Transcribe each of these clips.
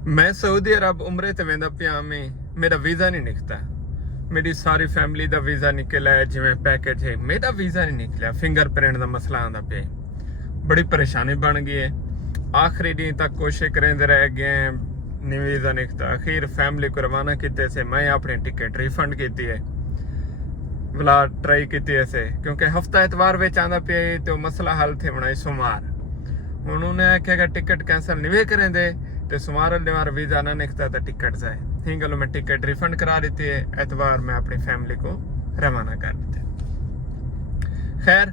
मैं सऊदी अरब उम्रे ते वेंदा पिया में मेरा वीज़ा नहीं निकता। मेरी सारी फैमिली दा वीज़ा निकला है जिवें पैकेज है, मेरा वीज़ा नहीं निकलिया। फिंगरप्रिंट दा मसला आंदा पे, बड़ी परेशानी बन गई है। आखिरी दिन तक कोशिश करेंदे रह गए, नहीं वीज़ा निकता। आखिर फैमिली को रवाना किते से मैं अपनी टिकट रिफंड की है, भला ट्राई की ऐसे, क्योंकि हफ्ता एतवार में आंदा पे तो मसला हल थे बनाई सोमवार। हुण उन्हें आख्या टिकट कैंसल नहीं करेंदे तो सोमवार वीज़ा ना निकता तो टिकट जाए। ही गलो मैं टिकट रिफंड करा दी है, एतवार मैं अपनी फैमिली को रवाना कर दी। खैर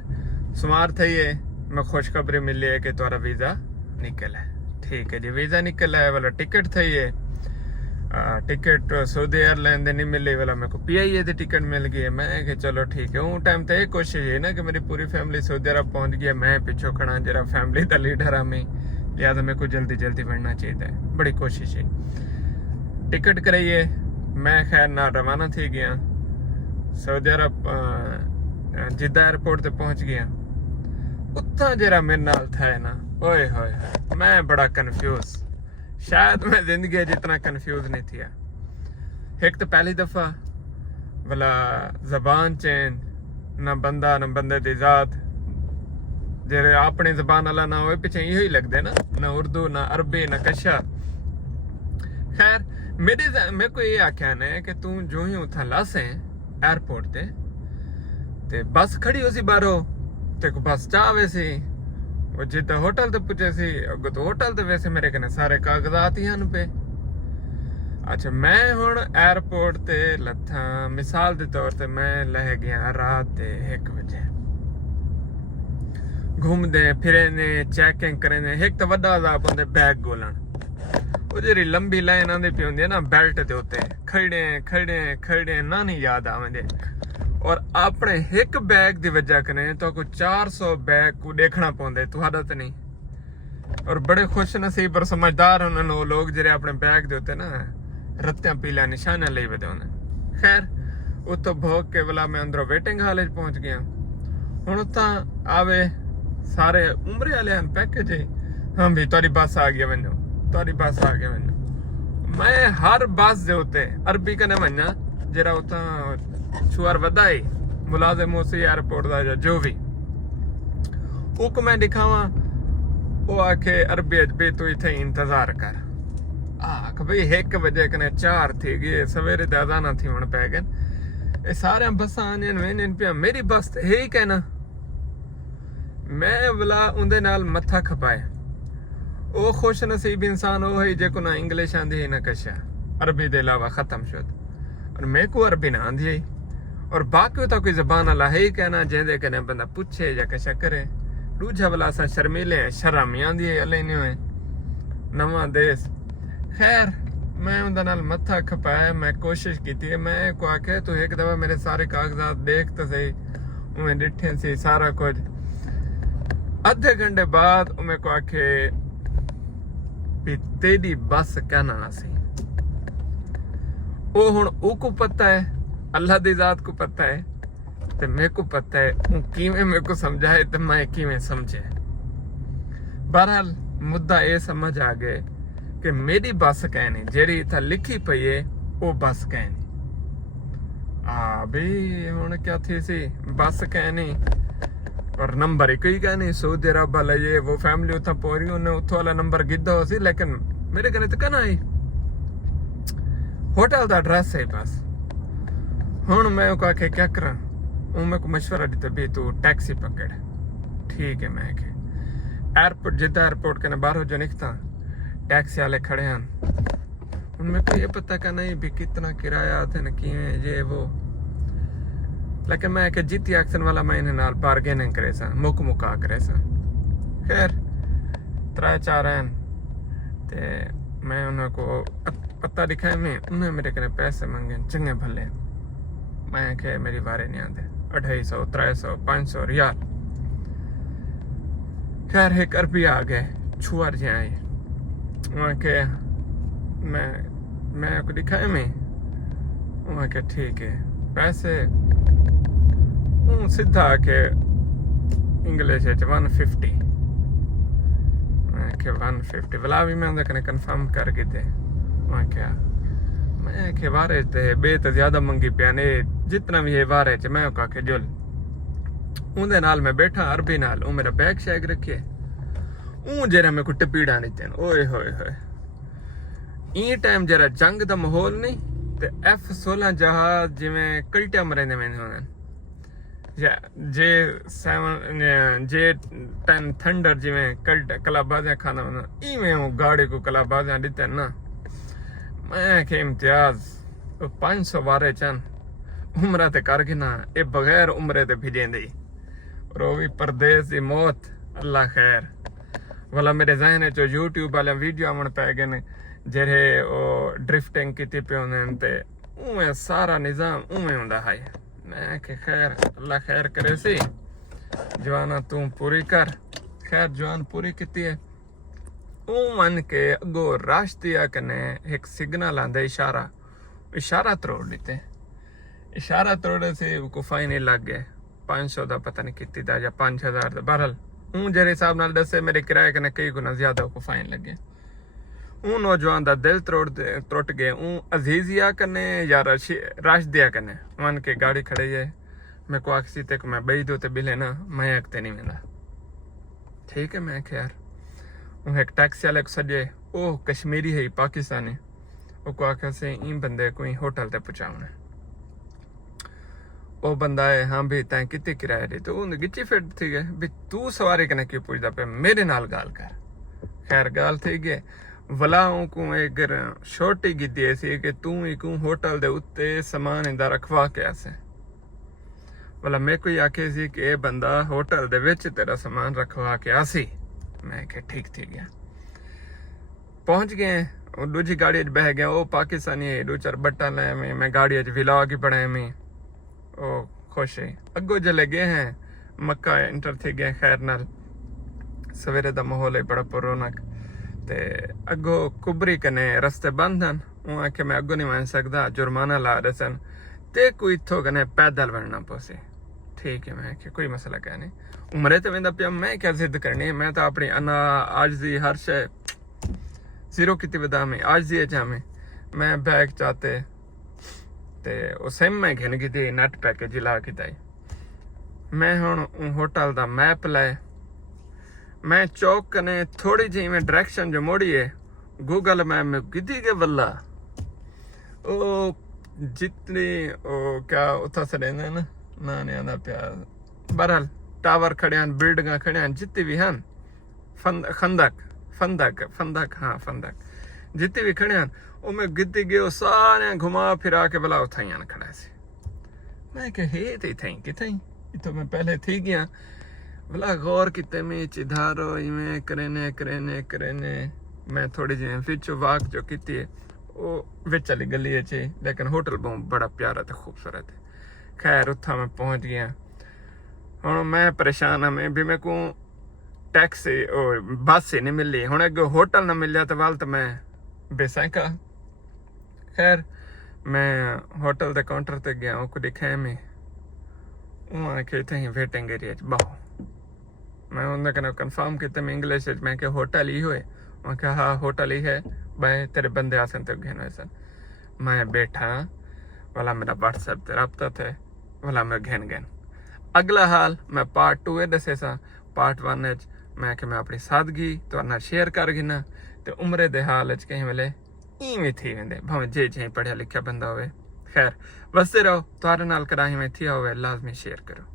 सोमवार थी है, मैं खुशखबरी मिली है कि तुम्हारा वीज़ा निकल है। ठीक है जी, वीज़ा निकल है वाला टिकट थी है। टिकट सऊदी एयरलाइन दे नहीं मिली वाला मेरे को PIA की टिकट मिल गई है। मैं कि चलो ठीक है। उस टाइम तो ये कोशिश है ना कि मेरी पूरी फैमिली सऊदी अरब पहुंच गई है, मैं पिछो खड़ा जरा फैमिली का लीडर हाँ मैं, लिहाजा मेरे को जल्दी जल्दी बढ़ना चाहिए। बड़ी कोशिश है। टिकट कराइए, मैं खैर ना रवाना थी गया सऊदी अरब। जिद्दा एयरपोर्ट पे पहुंच गया। उत्था जरा मेरे नाल था ना, ओए होए मैं बड़ा कन्फ्यूज, शायद मैं जिंदगी जितना कन्फ्यूज नहीं थिया। एक तो पहली दफा वाला जबान चेंज, ना बंदा ना बंदे की जात, जेरे अपनी जबान वाला ना हो पिछे इहो ही लगदे ना उर्दू ना अरबी ना कशा। खैर मेरे को ये आख्या ने कि तू जो ही उथा लासे एयरपोर्ट ते बस खड़ी हो सी बारो, ते को बस चावे सी वो जिद्दा होटल ते पूछे सी। अगो तो होटल ते वैसे मेरे कने सारे कागजात ही हन पे। अच्छा मैं हुण एयरपोर्ट ते लथा, मिसाल दे तौर ते मैं लह गया रात दे 1 बजे। घूमदे फिरेंदे चेकिंग करेंदे, एक तो वड्डा अज़ाब हुंदे बैग गोलण। वो जेरी लंबी लाइन आंदी पई हुंदी है ना बेल्ट दे उत्ते, खड़े खड़े खड़े ना नहीं याद आवेंदे। और अपने एक बैग की वजह कने तो को 400 बैग को देखना पौंदे, तुहाडा तो नहीं। और बड़े खुश नसीब और समझदार उन्होंने वो लोग जेरे अपने बैग दे होते ना रत्तियां पीला निशाना ले वदे होने। खैर उतो भोग के वाला मैं अंदरों वेटिंग हॉल पहुंच गया। हुण उता आवे सारे उम्रे वाले हन पैकेज है, हाँ भी तुहाडी बस आ गया वनो, तुहाडी बस आ गया वनो। मैं हर बस दे उत्ते अरबी कने वन्ना जरा उता छुआर वधाई मुलाजिम उसी एयरपोर्ट का या जो भी उक मैं दिखावा, वो आके अरबी भी तू इथे इंतजार कर। आख भाई 1 बजे कने 4 थी गए, सवेरे दादा ना थी मन पै गए। ये सारे बसा आने वेन पिया, मेरी बस है ही कहना। मैं वाला उनदे नाल मत्था खपाए। वो खुश नसीब इंसान वो है जेको ना इंग्लिश आंदी है ना कशा, अरबी दे अलावा खत्म शुद। और मैं को अरबी ना आंदी है, और बाकी तो कोई जबान वाला है ही कहना जेंदे कने बंदा पूछे या कशा करे। दूजा वाला असा शर्मीले हैं, शर्म ही आंदी है अले नहीं नवा देश। खैर मैं उनके नाल मत्था खपाया, मैं कोशिश की थी। मैं को आखे तो एक दफा मेरे सारे कागजात देख तो सही, उन्हें डिठे सी सारा कुछ। आधे घंटे बाद उन्हें को आखे भी तेरी बस कहना सी। वो हुण उको पता है, अल्लाह दी जात को पता है, ते मेरे को पता है वो किवें मेरे को समझाए तो मैं किवें समझे। बहरहाल मुद्दा ये समझ आ गए कि मेरी बस कहनी जेड़ी इतना लिखी पई है वो बस कहनी। भी हुण क्या थी सी बस कहनी और नंबर एक ही कहनी सऊदी अरब वाला ये वो फैमिली उतना पहुंची, उन्हें उतो वाला नंबर गिद्दा हो सी, लेकिन मेरे कने तो कहना आई होटल का एड्रेस है बस। हुण मैं को आखे क्या करा, मेरे को मशवरा दिता भी तू टैक्सी पकड़। ठीक है मैं एयरपोर्ट जिद्दा एयरपोर्ट के बाहर जो निकता टैक्सी वाले खड़े हैं। उनमें को ये पता का नहीं भी कितना किराया थे न किए ये वो, लेकिन मैं के जीती एक्शन वाला मैं इन्हें नाल बार्गेनिंग करे सा, मुका करे सा। खैर 3-4 हैं ते मैं उन्हें को पता दिखाया, मैं उन्हें मेरे कने पैसे मंगे चंगे भले। मैं के मेरी बारे नहीं आते 250 300 500 रियाल। खैर एक अरबी आ गए छुआर जे आई, वहाँ के मैं को दिखाए मैं, वहाँ के ठीक है पैसे सीधा के इंग्लिश 150। मैं क्या 150 वाला भी मैं उन्हें कंफर्म कर के थे मैं क्या मैं के बारे ते बे तो ज्यादा मंगी पिया ने जितना भी है बारे च मैं का के जुल उनदे नाल मैं बैठा अरबी नाल वो मेरा बैग शैग रखे जरा मैं को टपीड़ा नहीं तेन ओए होए होए ई टाइम जरा जंग दा माहौल नहीं ते F-16 जहाज जिवें कल्टिया मरेंदे में होने या J-10 थंडर जिवें कल्ट कलाबाज़ खाना होना इवें वो गाड़ी को कलाबाज़ दिते ना मैं के इम्तियाज 500 बारे चन उम्र ते कर गिना ए बगैर उम्रे ते भिजेंदे और वो भी परदेस दी मौत अल्लाह खैर वाला मेरे जहन चो यूट्यूब वाले वीडियो आवन पै गए ने जेरे ओ ड्रिफ्टिंग कीती पे होने ते उवें सारा निजाम उवें हुंदा है मैं के खैर अल्लाह खैर करे सी जवाना तू पूरी कर खैर जवान पूरी कीती है मन के अगो राश दिया कने एक सिग्नल आंदे इशारा तोड़ लेते इशारा तोड़े से को फाइन लग गए 500 दा पता नहीं कितनी दा या 5000 दा बहरहाल जेरे हिसाब नाल दसे मेरे किराए कने कई गुना ज्यादा को फाइन लगे नौजवान दा दिल त्रुट गए अजीजिया कने या राश दिया कने मन के गाड़ी खड़ी है मैं को आखसी ते को मैं बई दो ते बिले ना मैं अगते नहीं वेंदा ठीक है मैं यार एक टैक्सी वाले को सजे ओ कश्मीरी है पाकिस्तानी वो को आखा से इन बंदे को होटल ते पहुंचाना ओ बंदा है हाँ भी तैं कितने किराया दी तो उन्हें गिच्ची फिट थी गए भी तू सवारी कने क्यों पूछदा पे मेरे नाल गाल कर खैर गाल थी गए वलाओं को एक छोटी गिद्दी ऐसी कि तू ही को होटल दे उत्ते सामान इंदा रखवा के आसे वाला मैं कोई आखे सी कि ये बंदा होटल दे विच तेरा सामान रखवा के आसी मैं के ठीक थी गया पहुंच गए दूजी गाड़ी बह गया वो पाकिस्तानी है दो चार बट्टा ले मैं गाड़ी विलाग ही पड़े में ओ खुश है अगो जले गए हैं मक्का एंटर थी गए खैर नाल सवेरे दा माहौल है बड़ा पुरौनक ते अगो कुबरी कने रस्ते बंद हैं वो आके मैं अगो नहीं मान सकता जुर्माना ला रहे सन ते कोई इथों कने पैदल बनना पोसे ठीक है मैं कोई मसला क्या नहीं उम्रे तो वेंदा पिया मैं क्या जिद करनी है मैं तो अपनी अना आज दी हर शे जीरो कितनी बदा में आज दी जा में मैं बैग चाहते ते ओ सिम में घिन की थी नेट पैकेज ला की ताई मैं हुन होटल दा मैप लाए मैं चौक कने थोड़ी जी में डायरेक्शन जो मोड़ी है गूगल मैप में किती के वल्ला ओ जितनी ओ क्या उथा से ना नहीं आना पिया बहरहाल टावर खड़े हैं बिल्डिंग खड़े हैं जितनी भी हैं फंदक हाँ फंदक जितने भी खड़े हैं वो मैं गिद्दी गयो सारे घुमा फिरा के भला उथा ही खड़ा से मैं कह हे ते थई कि थई तो मैं पहले थी गया भला गौर किते में चिधारो इवें करेने मैं थोड़ी जी फिर वाक जो की है वो विच वाली गली है लेकिन होटल बहुत बड़ा प्यारा तो खूबसूरत है खैर उथा मैं पहुंच गया हुण मैं परेशान हाँ मैं भी मेरे को टैक्सी और बस ही नहीं मिली हुण अगे होटल ना मिलिया तो वाल तो मैं बेसैका खैर मैं होटल के काउंटर ते गया वो दिखाया मैं आके इतने ही वेटिंग एरिया बहु मैं उन्हें कहना कंफर्म किया मैं इंग्लिश मैं क्या होटल ही हुए मैं क्या हाँ होटल ही है भाई तेरे बंदे आसन तो घेन सन मैं बैठा वाला मेरा व्हाट्सएप ते रबता थे वाला मैं घेन अगला हाल मैं पार्ट 2 दसे सा पार्ट 1 मैं कि मैं अपनी सादगी तो शेयर कर गिना तो उम्रे दे हाल कहीं वेले इवें थी वेंदे भावें जे पढ़िया लिखिया बंदा होवे खैर वसते रहो तुहारे नाल कराही में थिया होवे लाजमी शेयर करो।